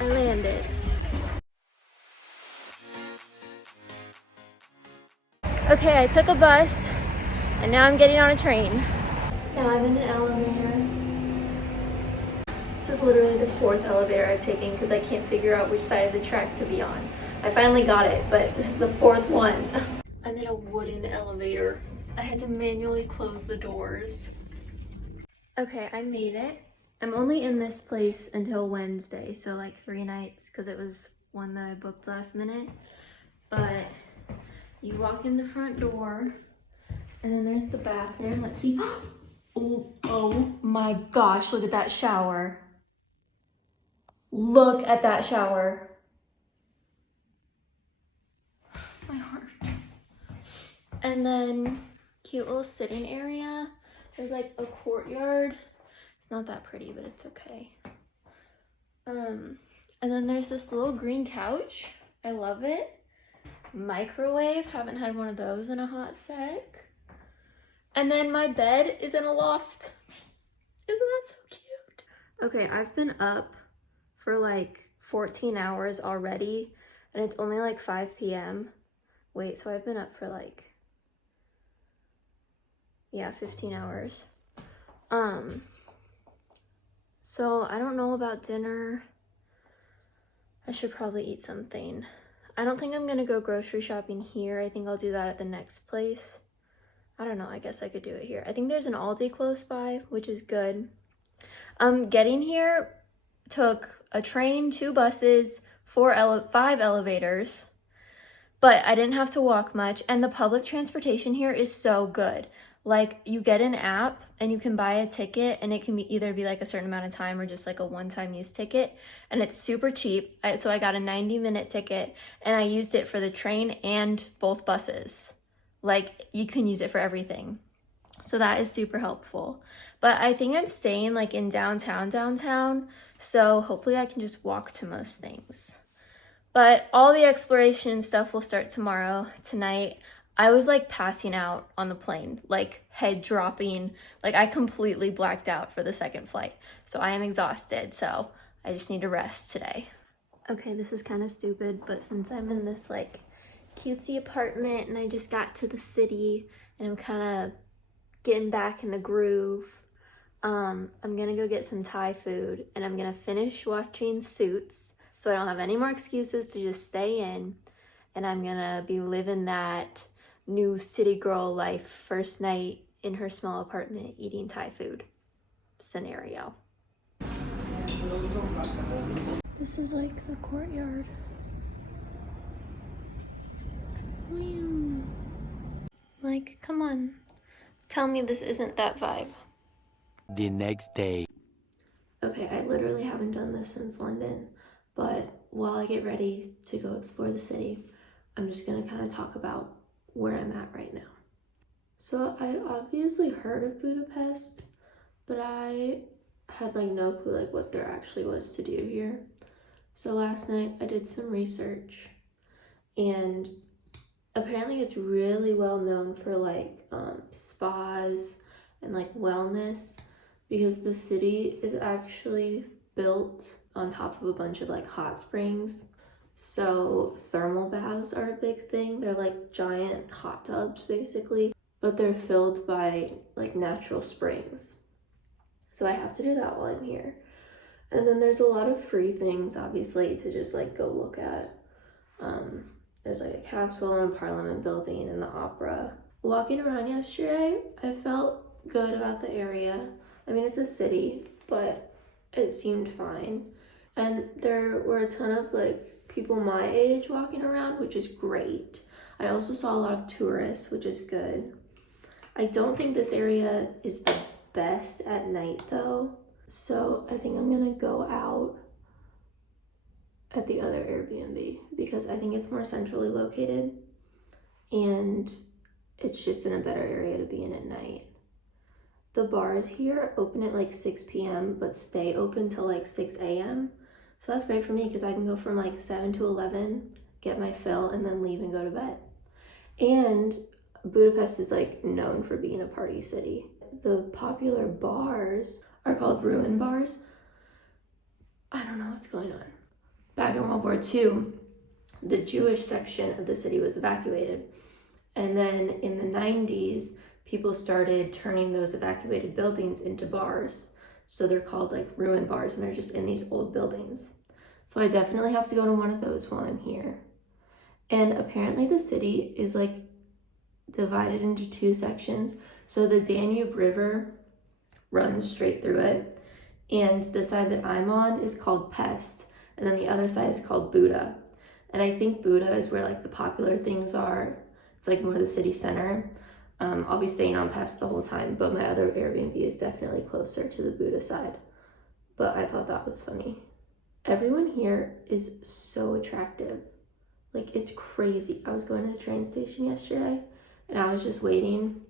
I landed. Okay, I took a bus and now I'm getting on a train. Now I'm in an elevator. This is literally the 4th elevator I've taken because I can't figure out which side of the track to be on. I finally got it, but this is the 4th one. I'm in a wooden elevator. I had to manually close the doors. Okay, I made it. I'm only in this place until Wednesday, so like 3 nights because it was one that I booked last minute. But you walk in the front door and then there's the bathroom. Let's see. Oh my gosh, look at that shower. Look at that shower. My heart. And then cute little sitting area. There's like a courtyard. It's not that pretty, but it's okay. And then there's this little green couch. I love it. Microwave. Haven't had one of those in a hot sec. And then my bed is in a loft. Isn't that so cute? Okay, I've been up for like 14 hours already, and it's only like 5 p.m. Wait, so I've been up for like, yeah, 15 hours. So I don't know about dinner. I should probably eat something. I don't think I'm gonna go grocery shopping here. I think I'll do that at the next place. I don't know, I guess I could do it here. I think there's an Aldi close by, which is good. Getting here took a train, 2 buses, 5 elevators, but I didn't have to walk much, and the public transportation here is so good. Like, you get an app and you can buy a ticket, and it can be either be like a certain amount of time or just like a one-time use ticket, and it's super cheap. So I got a 90-minute ticket and I used it for the train and both buses. Like, you can use it for everything. So that is super helpful. But I think I'm staying like in downtown, so hopefully I can just walk to most things. But all the exploration stuff will start tomorrow. Tonight, I was like passing out on the plane, like head dropping. Like, I completely blacked out for the second flight. So I am exhausted, so I just need to rest today. Okay, this is kind of stupid, but since I'm in this like cutesy apartment and I just got to the city and I'm kind of getting back in the groove, I'm gonna go get some Thai food and I'm gonna finish watching Suits so I don't have any more excuses to just stay in, and I'm gonna be living that new city girl life, first night in her small apartment eating Thai food scenario. This is like the courtyard. Wow. Like, come on. Tell me this isn't that vibe. The next day. Okay, I literally haven't done this since London, but while I get ready to go explore the city, I'm just gonna kind of talk about where I'm at right now. So I'd obviously heard of Budapest, but I had like no clue like what there actually was to do here. So last night I did some research, and apparently it's really well known for like spas and like wellness, because the city is actually built on top of a bunch of like hot springs. So thermal baths are a big thing. They're like giant hot tubs basically, but they're filled by like natural springs. So I have to do that while I'm here. And then there's a lot of free things obviously to just like go look at. There's like a castle and a parliament building and the opera. Walking around yesterday, I felt good about the area. I mean, it's a city, but it seemed fine. And there were a ton of like people my age walking around, which is great. I also saw a lot of tourists, which is good. I don't think this area is the best at night though. So I think I'm gonna go out at the other Airbnb because I think it's more centrally located and it's just in a better area to be in at night. The bars here open at like 6 p.m. but stay open till like 6 a.m. So that's great for me because I can go from like 7 to 11, get my fill, and then leave and go to bed. And Budapest is like known for being a party city. The popular bars are called ruin bars. I don't know what's going on. back in World War II, the Jewish section of the city was evacuated. And then in the 90s, people started turning those evacuated buildings into bars. So they're called like ruin bars, and they're just in these old buildings. So I definitely have to go to one of those while I'm here. And apparently the city is like divided into two sections. So the Danube River runs straight through it. And the side that I'm on is called Pest. And then the other side is called Buda. And I think Buda is where like the popular things are. It's like more the city center. I'll be staying on Pest the whole time, but my other Airbnb is definitely closer to the Buda side. But I thought that was funny. Everyone here is so attractive. Like, it's crazy. I was going to the train station yesterday and I was just waiting,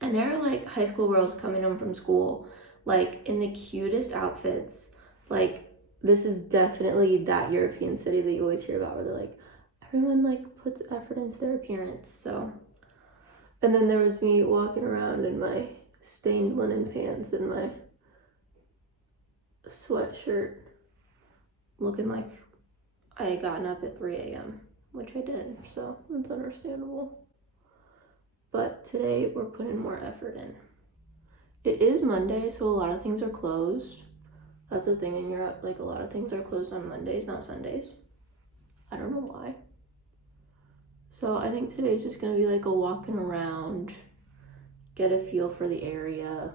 and there are like high school girls coming home from school, like in the cutest outfits. Like, this is definitely that European city that you always hear about, where they're like, everyone like puts effort into their appearance. So, and then there was me walking around in my stained linen pants and my sweatshirt, looking like I had gotten up at 3 a.m., which I did, so that's understandable. But today we're putting more effort in. It is Monday, so a lot of things are closed. That's the thing in Europe, like a lot of things are closed on Mondays, not Sundays. I don't know why. So I think today's just gonna be like a walking around, get a feel for the area,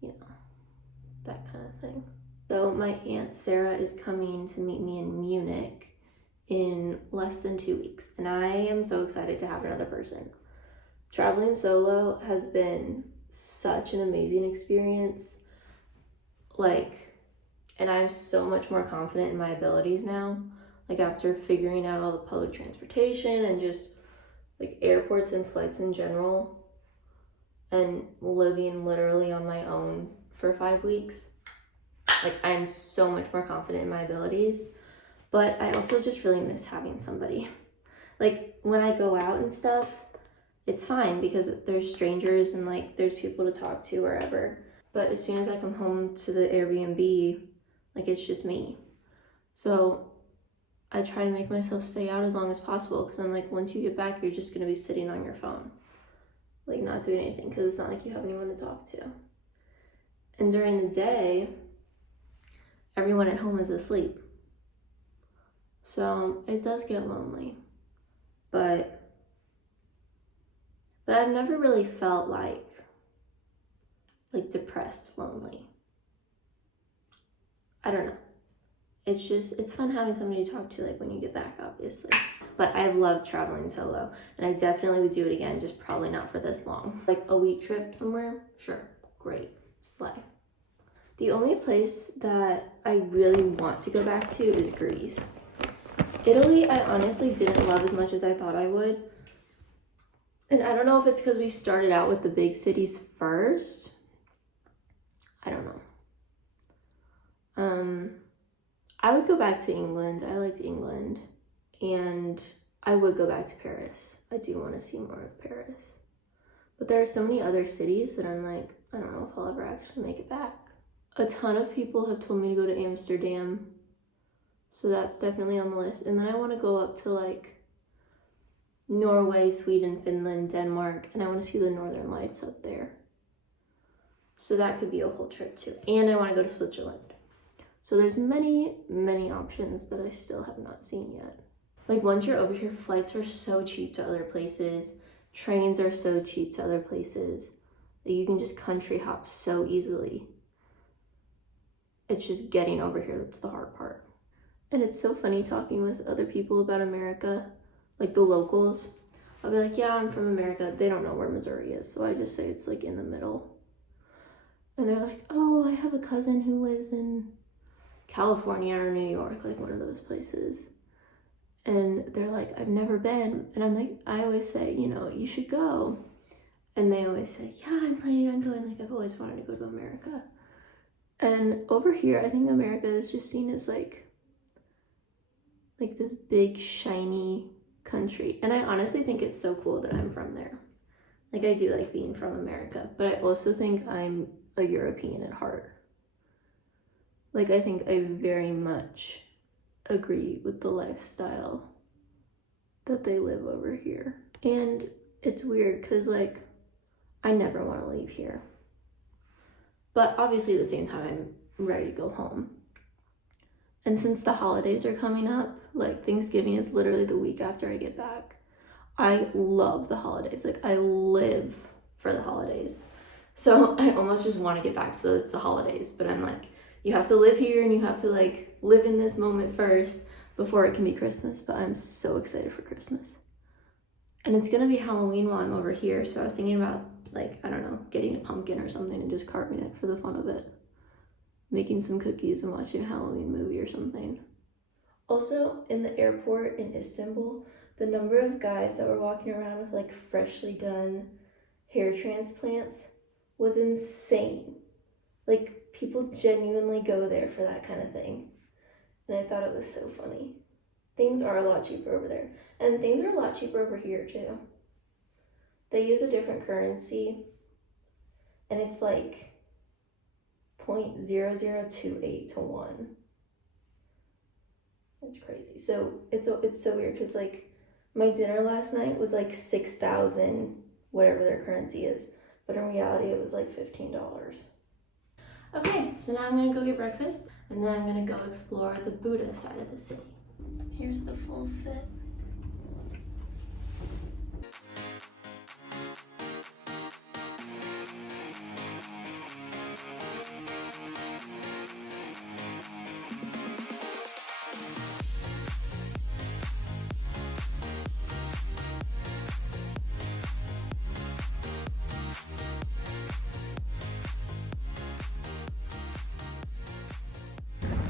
you know, that kind of thing. So my Aunt Sarah is coming to meet me in Munich in less than 2 weeks, and I am so excited to have another person. Traveling solo has been such an amazing experience, like, and I'm so much more confident in my abilities now, like after figuring out all the public transportation and just like airports and flights in general, and living literally on my own for 5 weeks. Like, I'm so much more confident in my abilities, but I also just really miss having somebody. Like, when I go out and stuff, it's fine because there's strangers and like there's people to talk to wherever. But as soon as I come home to the Airbnb, like, it's just me. So I try to make myself stay out as long as possible, because I'm like, once you get back, you're just gonna be sitting on your phone, like not doing anything, because it's not like you have anyone to talk to. And during the day, everyone at home is asleep. So it does get lonely. But I've never really felt like depressed, lonely. I don't know. It's fun having somebody to talk to, like when you get back, obviously. But I've loved traveling solo, and I definitely would do it again, just probably not for this long. Like a week trip somewhere, sure, great, slay. The only place that I really want to go back to is Greece. Italy, I honestly didn't love as much as I thought I would. And I don't know if it's because we started out with the big cities first. I don't know. I would go back to England. I liked England. And I would go back to Paris. I do want to see more of Paris. But there are so many other cities that I'm like, I don't know if I'll ever actually make it back. A ton of people have told me to go to Amsterdam, so that's definitely on the list. And then I want to go up to like Norway, Sweden, Finland, Denmark, and I want to see the Northern Lights up there. So that could be a whole trip too. And I want to go to Switzerland. So there's many, many options that I still have not seen yet. Like, once you're over here, flights are so cheap to other places. Trains are so cheap to other places. Like, you can just country hop so easily. It's just getting over here that's the hard part. And it's so funny talking with other people about America, like the locals. I'll be like, yeah, I'm from America. They don't know where Missouri is, so I just say it's like in the middle. And they're like, oh, I have a cousin who lives in California or New York, like one of those places. And they're like, I've never been. And I'm like, I always say, you know, you should go. And they always say, yeah, I'm planning on going. Like, I've always wanted to go to America. And over here, I think America is just seen as like this big, shiny country. And I honestly think it's so cool that I'm from there. Like, I do like being from America, but I also think I'm a European at heart. Like, I think I very much agree with the lifestyle that they live over here. And it's weird because, like, I never want to leave here. But obviously at the same time, I'm ready to go home. And since the holidays are coming up, like Thanksgiving is literally the week after I get back. I love the holidays. Like, I live for the holidays. So I almost just want to get back so it's the holidays. But I'm like, you have to live here and you have to like live in this moment first before it can be Christmas. But I'm so excited for Christmas. And it's gonna be Halloween while I'm over here. So I was thinking about, like, I don't know, getting a pumpkin or something and just carving it for the fun of it. Making some cookies and watching a Halloween movie or something. Also, in the airport in Istanbul, the number of guys that were walking around with like freshly done hair transplants was insane. Like, people genuinely go there for that kind of thing. And I thought it was so funny. Things are a lot cheaper over there. And things are a lot cheaper over here too. They use a different currency. And it's like 0.0028 to 1. It's crazy. So it's so weird because like my dinner last night was like 6,000, whatever their currency is. But in reality, it was like $15. Okay, so now I'm gonna go get breakfast and then I'm gonna go explore the Buda side of the city. Here's the full fit.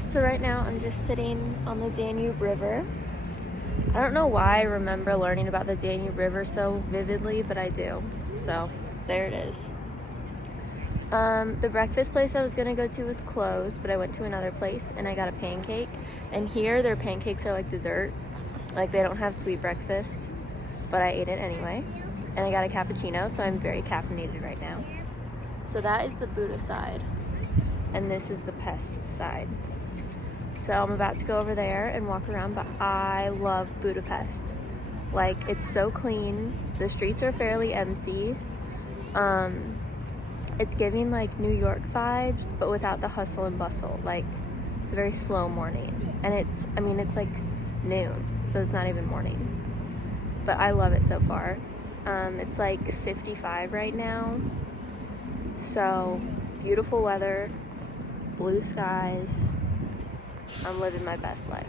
So right now I'm just sitting on the Danube River. I don't know why I remember learning about the Danube River so vividly, but I do. So there it is. The breakfast place I was gonna go to was closed, but I went to another place and I got a pancake. And here their pancakes are like dessert. Like, they don't have sweet breakfast, but I ate it anyway. And I got a cappuccino, so I'm very caffeinated right now. So that is the Buda side, and this is the Pest side. So I'm about to go over there and walk around, but I love Budapest. Like, it's so clean. The streets are fairly empty. It's giving like New York vibes, but without the hustle and bustle. Like, it's a very slow morning. And it's like noon, so it's not even morning. But I love it so far. It's like 55 right now. So beautiful weather, blue skies. I'm living my best life.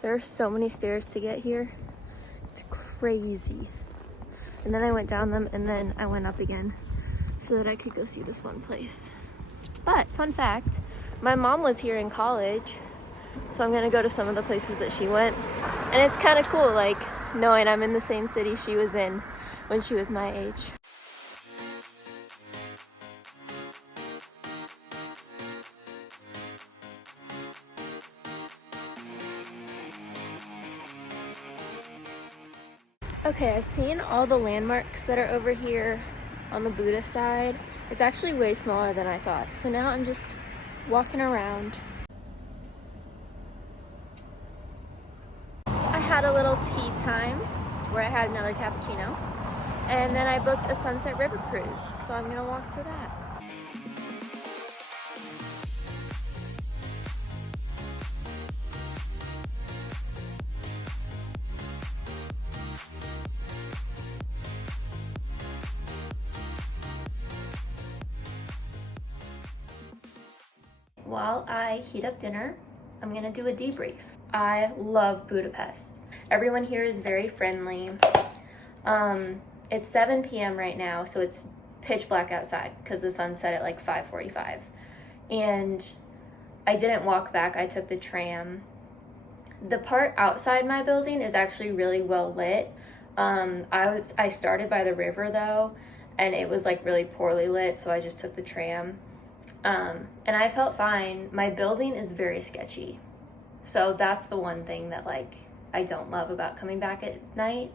There are so many stairs to get here. It's crazy. And then I went down them and then I went up again so that I could go see this one place. But fun fact, my mom was here in college, so I'm gonna go to some of the places that she went. And it's kind of cool, like, knowing I'm in the same city she was in when she was my age. Okay, I've seen all the landmarks that are over here on the Buda side. It's actually way smaller than I thought. So now I'm just walking around. I had a little tea time where I had another cappuccino. And then I booked a Sunset River cruise. So I'm gonna walk to that. While I heat up dinner, I'm gonna do a debrief. I love Budapest. Everyone here is very friendly. It's 7 p.m. right now, so it's pitch black outside because the sun set at like 5:45. And I didn't walk back, I took the tram. The part outside my building is actually really well lit, I started by the river though, and it was like really poorly lit, so I just took the tram. And I felt fine. My building is very sketchy, so that's the one thing that like I don't love about coming back at night.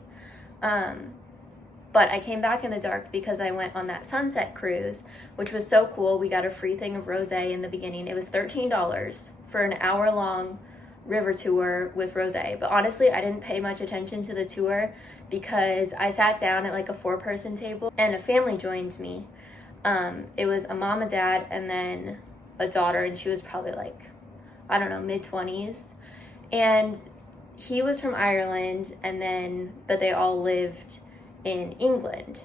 But I came back in the dark because I went on that sunset cruise, which was so cool. We got a free thing of rosé in the beginning. It was $13 for an hour-long river tour with rosé. But honestly, I didn't pay much attention to the tour because I sat down at like a 4-person table and a family joined me. It was a mom, a dad, and then a daughter, and she was probably like, I don't know, mid-20s. And he was from Ireland, but they all lived in England.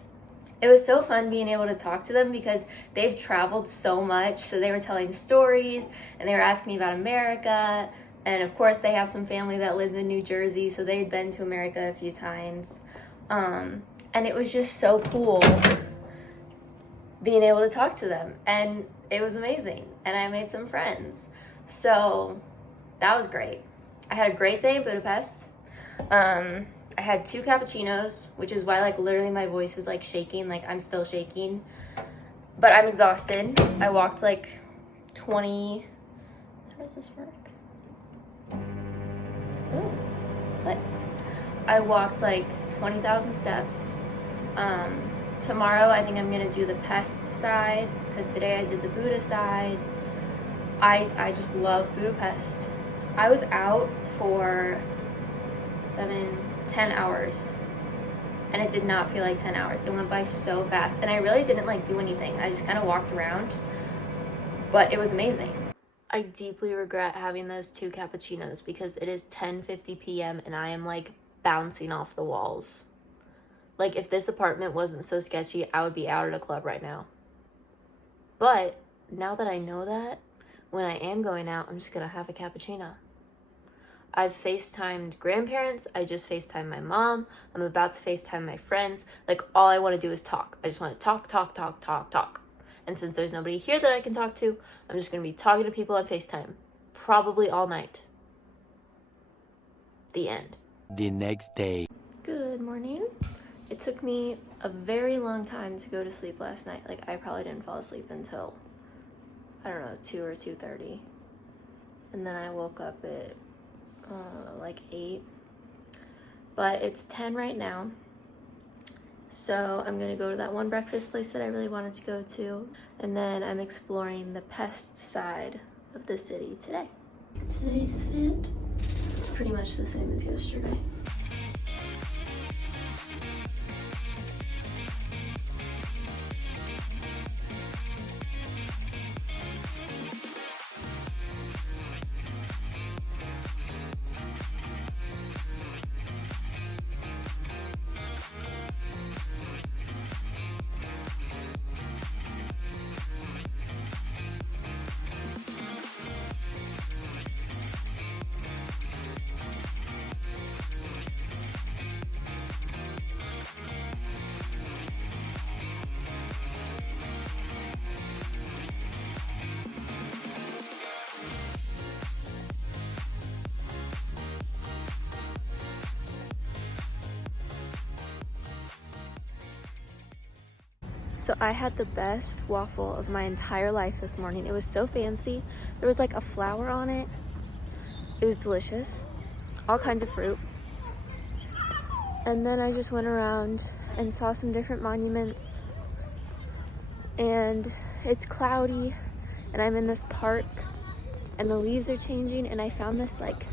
It was so fun being able to talk to them because they've traveled so much. So they were telling stories and they were asking me about America. And of course they have some family that lives in New Jersey, so they'd been to America a few times. And it was just so cool being able to talk to them. And it was amazing. And I made some friends. So that was great. I had a great day in Budapest. I had 2 cappuccinos, which is why like literally my voice is like shaking, like I'm still shaking, but I'm exhausted. I walked like 20, how does this work? Oh, it's I walked like 20,000 steps. Tomorrow I think I'm gonna do the Pest side because today I did the Buda side. I just love Budapest. I was out for 10 hours and it did not feel like 10 hours. It went by so fast and I really didn't like do anything. I just kind of walked around, but it was amazing. I deeply regret having those 2 cappuccinos because it is 10:50 p.m. and I am like bouncing off the walls. Like if this apartment wasn't so sketchy, I would be out at a club right now. But now that I know that, when I am going out, I'm just gonna have a cappuccino. I've FaceTimed grandparents. I just FaceTimed my mom. I'm about to FaceTime my friends. Like, all I want to do is talk. I just want to talk. And since there's nobody here that I can talk to, I'm just going to be talking to people on FaceTime. Probably all night. The end. The next day. Good morning. It took me a very long time to go to sleep last night. Like, I probably didn't fall asleep until, I don't know, 2 or 2:30. And then I woke up at like 8, but it's 10 right now, so I'm gonna go to that one breakfast place that I really wanted to go to, and then I'm exploring the Pest side of the city today. Today's fit is pretty much the same as yesterday. So I had the best waffle of my entire life this morning. It was so fancy. There was like a flower on it. It was delicious. All kinds of fruit. And then I just went around and saw some different monuments. And it's cloudy and I'm in this park and the leaves are changing, and I found this like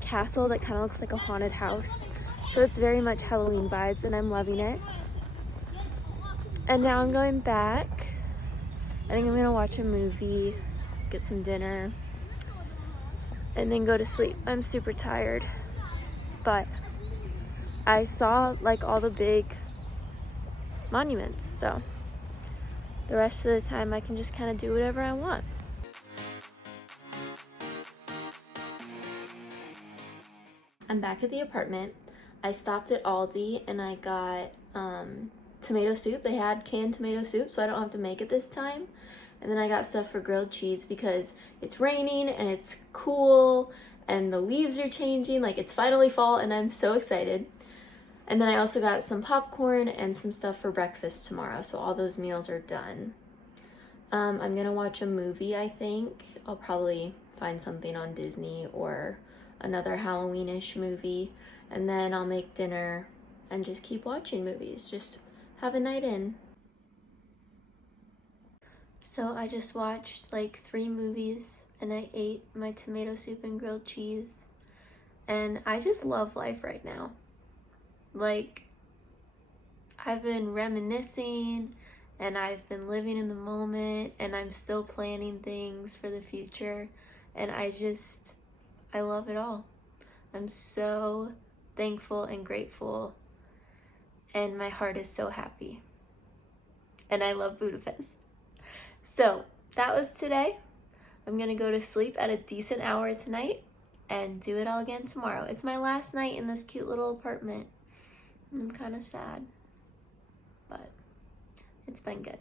castle that kind of looks like a haunted house. So it's very much Halloween vibes and I'm loving it. And now I'm going back. I think I'm gonna watch a movie, get some dinner, and then go to sleep. I'm super tired, but I saw like all the big monuments, so the rest of the time I can just kind of do whatever I want. I'm back at the apartment. I stopped at Aldi and I got tomato soup. They had canned tomato soup, so I don't have to make it this time. And then I got stuff for grilled cheese because it's raining and it's cool and the leaves are changing. Like, it's finally fall and I'm so excited. And then I also got some popcorn and some stuff for breakfast tomorrow, so all those meals are done. I'm gonna watch a movie, I think. I'll probably find something on Disney or another Halloween-ish movie, and then I'll make dinner and just keep watching movies. Just have a night in. So I just watched like 3 movies and I ate my tomato soup and grilled cheese, and I just love life right now. Like, I've been reminiscing and I've been living in the moment, and I'm still planning things for the future, and I love it all. I'm so thankful and grateful, and my heart is so happy, and I love Budapest. So that was today. I'm gonna go to sleep at a decent hour tonight and do it all again tomorrow. It's my last night in this cute little apartment. I'm kind of sad, but it's been good.